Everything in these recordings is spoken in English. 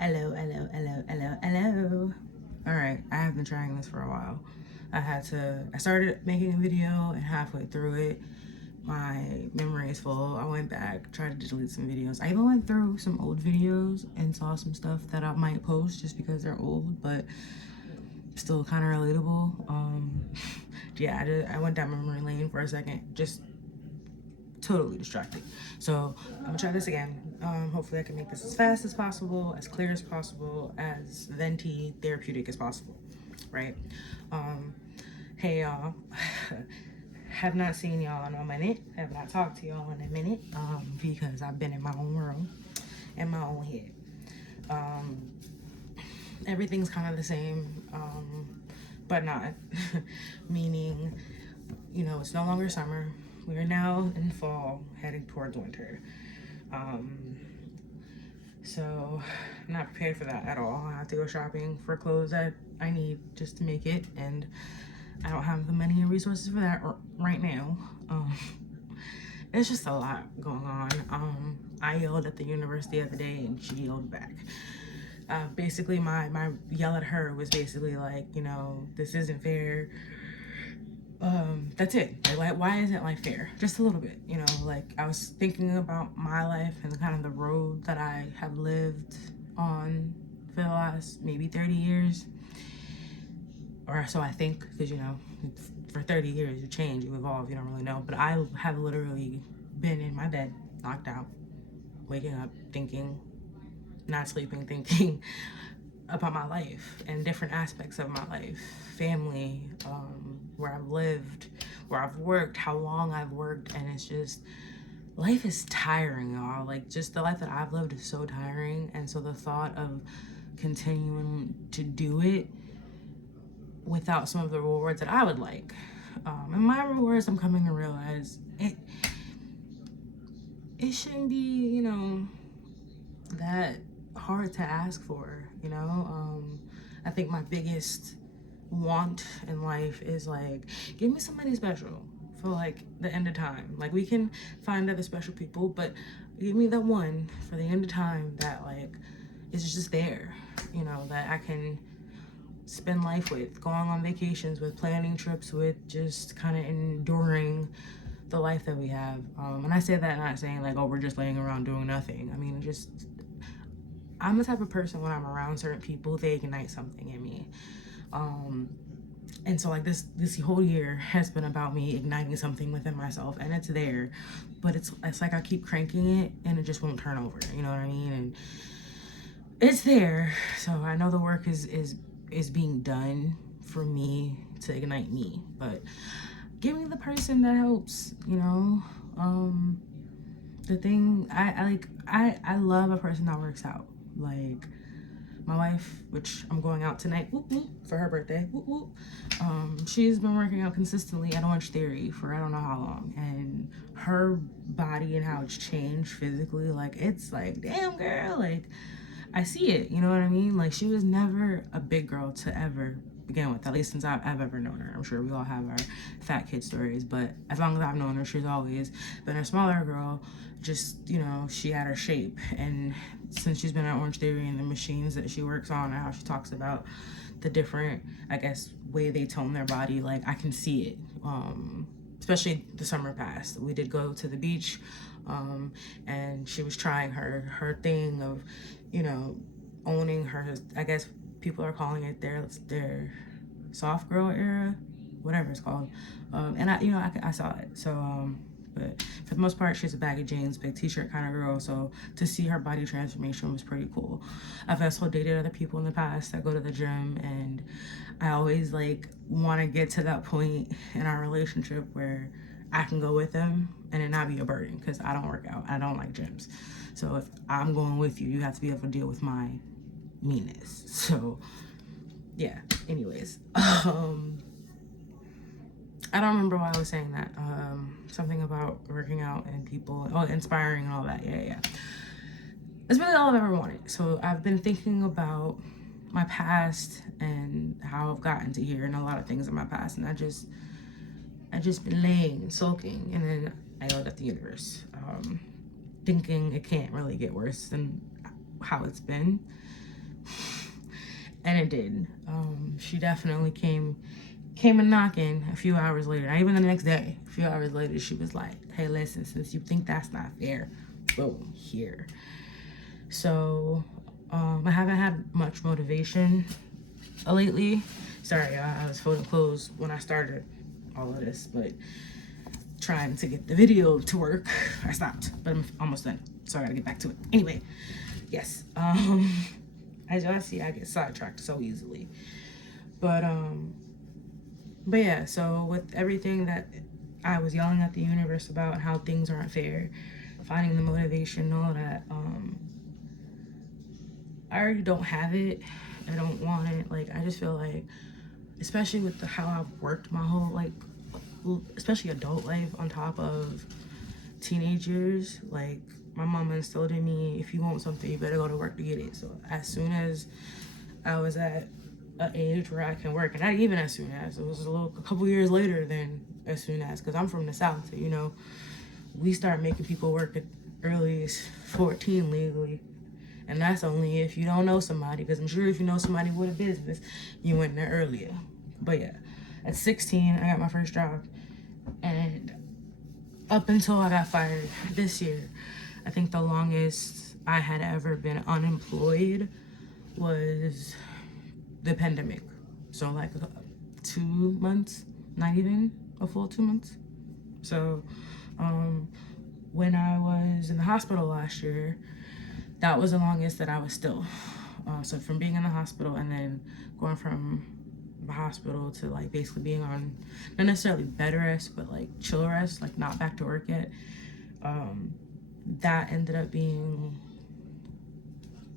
Hello. All right, I have been trying this for a while. I started making a video, and halfway through it, my memory is full. I went back, tried to delete some videos. I even went through some old videos and saw some stuff that I might post just because they're old, but still kind of relatable. Yeah, I went down memory lane for a second, just totally distracted. So I'm gonna try this again. Hopefully I can make this as fast as possible, as clear as possible, as venti therapeutic as possible, right? Hey y'all, have not seen y'all in a minute, have not talked to y'all in a minute, because I've been in my own world, in my own head. Everything's kind of the same, but not. Meaning, it's no longer summer. We are now in fall, heading towards winter. So I'm not prepared for that at all. I have to go shopping for clothes that I need just to make it, and I don't have the money and resources for that right now. It's just a lot going on. I yelled at the universe the other day, and she yelled back. Basically, my yell at her was basically like, this isn't fair. That's it. Like, why isn't life fair? Just a little bit, like I was thinking about my life and kind of the road that I have lived on for the last maybe 30 years. Or so I think, because, for 30 years you change, you evolve, you don't really know. But I have literally been in my bed, knocked out, waking up, thinking, not sleeping, thinking about my life and different aspects of my life, family, where I've lived, where I've worked, how long I've worked, and it's just, life is tiring, y'all. Like, just the life that I've lived is so tiring, and so the thought of continuing to do it without some of the rewards that I would like, and my rewards, I'm coming to realize, it shouldn't be, that hard to ask for, I think my biggest want in life is like, give me somebody special for like the end of time. Like, we can find other special people, but give me that one for the end of time that like is just there, that I can spend life with, going on vacations with, planning trips with, just kind of enduring the life that we have. And I say that not saying like, oh, we're just laying around doing nothing. I mean, just, I'm the type of person, when I'm around certain people, they ignite something in me. And so like this whole year has been about me igniting something within myself, and it's there, but it's like I keep cranking it and it just won't turn over, you know what I mean? And it's there, so I know the work is being done for me to ignite me, but give me the person that helps, the thing I love a person that works out. Like my wife, which I'm going out tonight, whoop, whoop, for her birthday, whoop, whoop. She's been working out consistently at Orange Theory for I don't know how long, and her body and how it's changed physically, like, it's like, damn girl, like, I see it, you know what I mean? Like, she was never a big girl to ever begin with, at least since I've ever known her. I'm sure we all have our fat kid stories, but as long as I've known her, she's always been a smaller girl. Just, she had her shape, and since she's been at Orange Theory and the machines that she works on and how she talks about the different, I guess, way they tone their body, like, I can see it. Especially the summer past, we did go to the beach, and she was trying her thing of, owning her, I guess people are calling it their soft girl era, whatever it's called. And I saw it. So, but for the most part, she's a baggy jeans, big t-shirt kind of girl. So to see her body transformation was pretty cool. I've also dated other people in the past that go to the gym, and I always like want to get to that point in our relationship where I can go with them and it not be a burden, because I don't work out. I don't like gyms. So if I'm going with you, you have to be able to deal with my meanness. So yeah, anyways, I don't remember why I was saying that. Something about working out and people, inspiring and all that. Yeah. That's really all I've ever wanted. So I've been thinking about my past and how I've gotten to here, and a lot of things in my past, and I just been laying and sulking, and then I yelled at the universe, thinking it can't really get worse than how it's been. And it did. She definitely came a knocking a few hours later. Not even the next day. A few hours later, she was like, hey, listen, since you think that's not fair, boom, here. So I haven't had much motivation lately. Sorry, I was folding clothes when I started all of this, but trying to get the video to work, I stopped, but I'm almost done, so I gotta get back to it. Anyway, yes, as y'all see, I get sidetracked so easily. But yeah, so with everything that I was yelling at the universe about, how things aren't fair, finding the motivation, all that, I already don't have it. I don't want it. Like, I just feel like, especially with how I've worked my whole, like, especially adult life on top of teenage years, like, my mama instilled in me, if you want something, you better go to work to get it. So as soon as I was at an age where I can work, and not even as soon as, it was a couple years later than as soon as, because I'm from the South, so, you know, we start making people work at early as 14 legally. And that's only if you don't know somebody, because I'm sure if you know somebody with a business, you went there earlier. But yeah, at 16, I got my first job. And up until I got fired this year, I think the longest I had ever been unemployed was the pandemic. So like 2 months, not even a full 2 months. So when I was in the hospital last year, that was the longest that I was still. So from being in the hospital and then going from the hospital to like basically being on, not necessarily bed rest, but like chill rest, like not back to work yet. That ended up being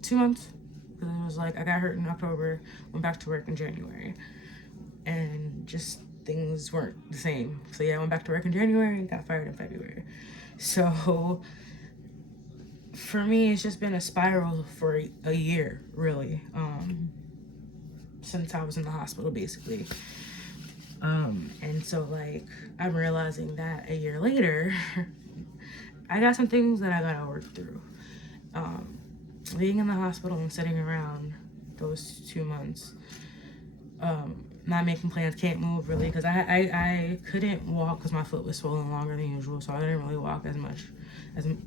2 months, because it was like I got hurt in October, went back to work in January, and just things weren't the same. So yeah, I went back to work in January and got fired in February. So for me, it's just been a spiral for a year, really, since I was in the hospital, basically. And so, like, I'm realizing that a year later, I got some things that I gotta work through. Being in the hospital and sitting around those 2 months, not making plans, can't move really, because I couldn't walk because my foot was swollen longer than usual, so I didn't really walk as much,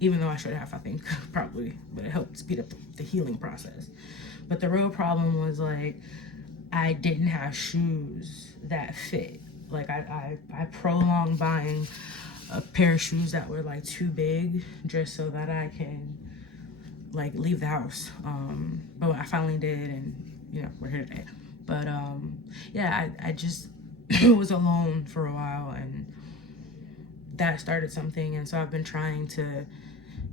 even though I should have, I think, probably, but it helped speed up the healing process. But the real problem was, like, I didn't have shoes that fit. Like, I prolonged buying a pair of shoes that were, like, too big just so that I can, like, leave the house. But I finally did, and, you know, we're here today. But, yeah, I just was alone for a while, and that started something. And so I've been trying to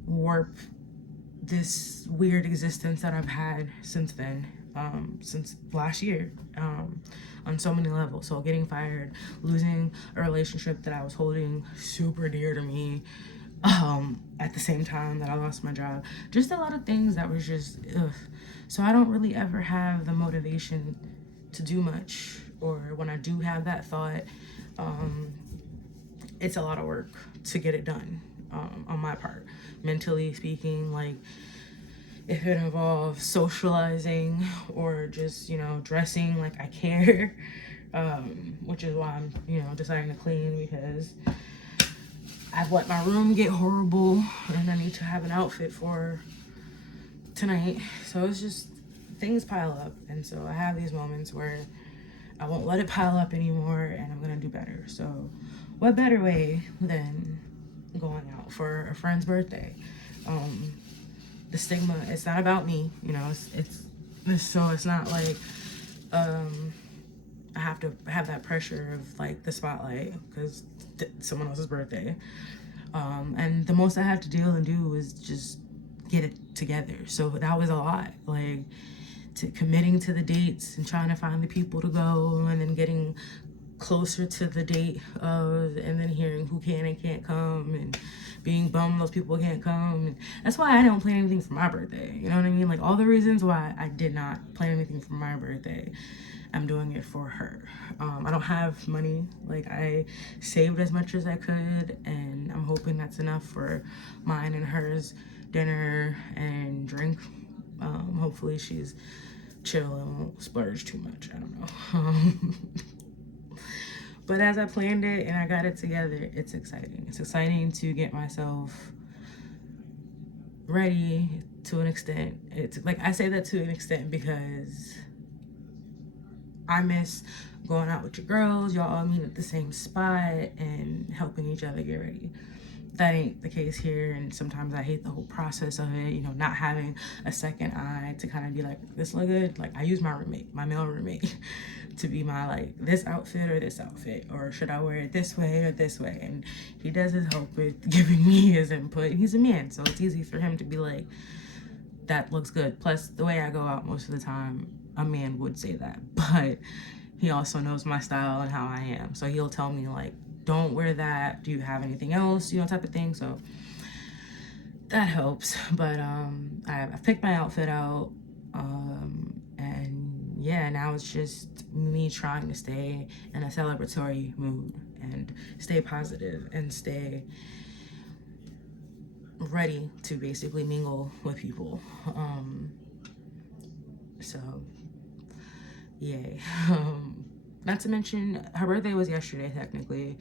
warp this weird existence that I've had since then, since last year, on so many levels. So getting fired, losing a relationship that I was holding super dear to me, at the same time that I lost my job. Just a lot of things that was just, ugh. So I don't really ever have the motivation to do much, or when I do have that thought, it's a lot of work to get it done, on my part, mentally speaking. Like, if it involves socializing or just, you know, dressing like I care, which is why I'm, you know, deciding to clean, because I've let my room get horrible and I need to have an outfit for tonight. So it's just, things pile up, and so I have these moments where I won't let it pile up anymore, and I'm gonna do better. So what better way than going out for a friend's birthday? The stigma, it's not about me, you know, it's so it's not like I have to have that pressure of like the spotlight because someone else's birthday. And the most I had to deal and do was just get it together. So that was a lot, like, committing to the dates and trying to find the people to go, and then getting closer to the date of, and then hearing who can and can't come, and being bummed those people can't come. And that's why I don't plan anything for my birthday. You know what I mean? Like, all the reasons why I did not plan anything for my birthday, I'm doing it for her. I don't have money. Like, I saved as much as I could, and I'm hoping that's enough for mine and hers dinner and drink. Hopefully she's chill and won't splurge too much. I don't know. But as I planned it and I got it together, it's exciting. It's exciting to get myself ready to an extent. It's like, I say that to an extent because I miss going out with your girls. Y'all all meet at the same spot and helping each other get ready. That ain't the case here, and sometimes I hate the whole process of it, you know, not having a second eye to kind of be like, this look good. Like, I use my roommate, my male roommate, to be my, like, this outfit or this outfit, or should I wear it this way or this way, and he does his help with giving me his input. He's a man, so it's easy for him to be like, that looks good. Plus, the way I go out most of the time, a man would say that, but he also knows my style and how I am, so he'll tell me, like, don't wear that, do you have anything else, you know, type of thing. So that helps. But I picked my outfit out, and yeah, now it's just me trying to stay in a celebratory mood and stay positive and stay ready to basically mingle with people. So yay. Not to mention, her birthday was yesterday, technically,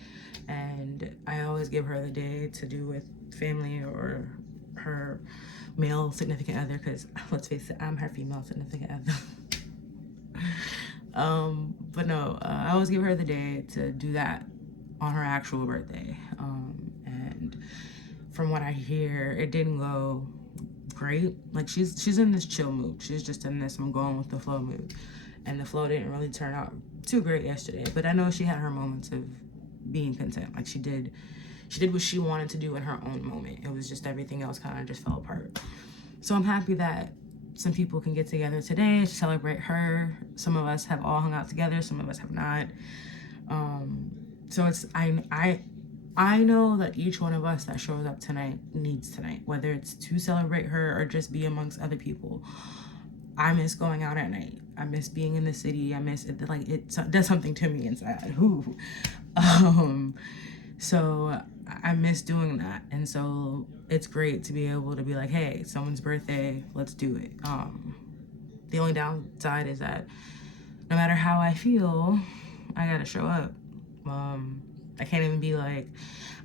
and I always give her the day to do with family or her male significant other, because let's face it, I'm her female significant other. But no, I always give her the day to do that on her actual birthday. And from what I hear, it didn't go great. Like, she's in this chill mood. She's just in this I'm going with the flow mood. And the flow didn't really turn out too great yesterday, but I know she had her moments of being content. Like, she did what she wanted to do in her own moment. It was just everything else kind of just fell apart. So I'm happy that some people can get together today to celebrate her. Some of us have all hung out together, some of us have not. So it's I know that each one of us that shows up tonight needs tonight, whether it's to celebrate her or just be amongst other people. I miss going out at night. I miss being in the city. I miss it. Like, it does something to me inside. Ooh. So I miss doing that. And so it's great to be able to be like, hey, someone's birthday, let's do it. The only downside is that no matter how I feel, I gotta show up. I can't even be like,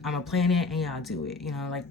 I'm gonna plan it and y'all do it. You know, like,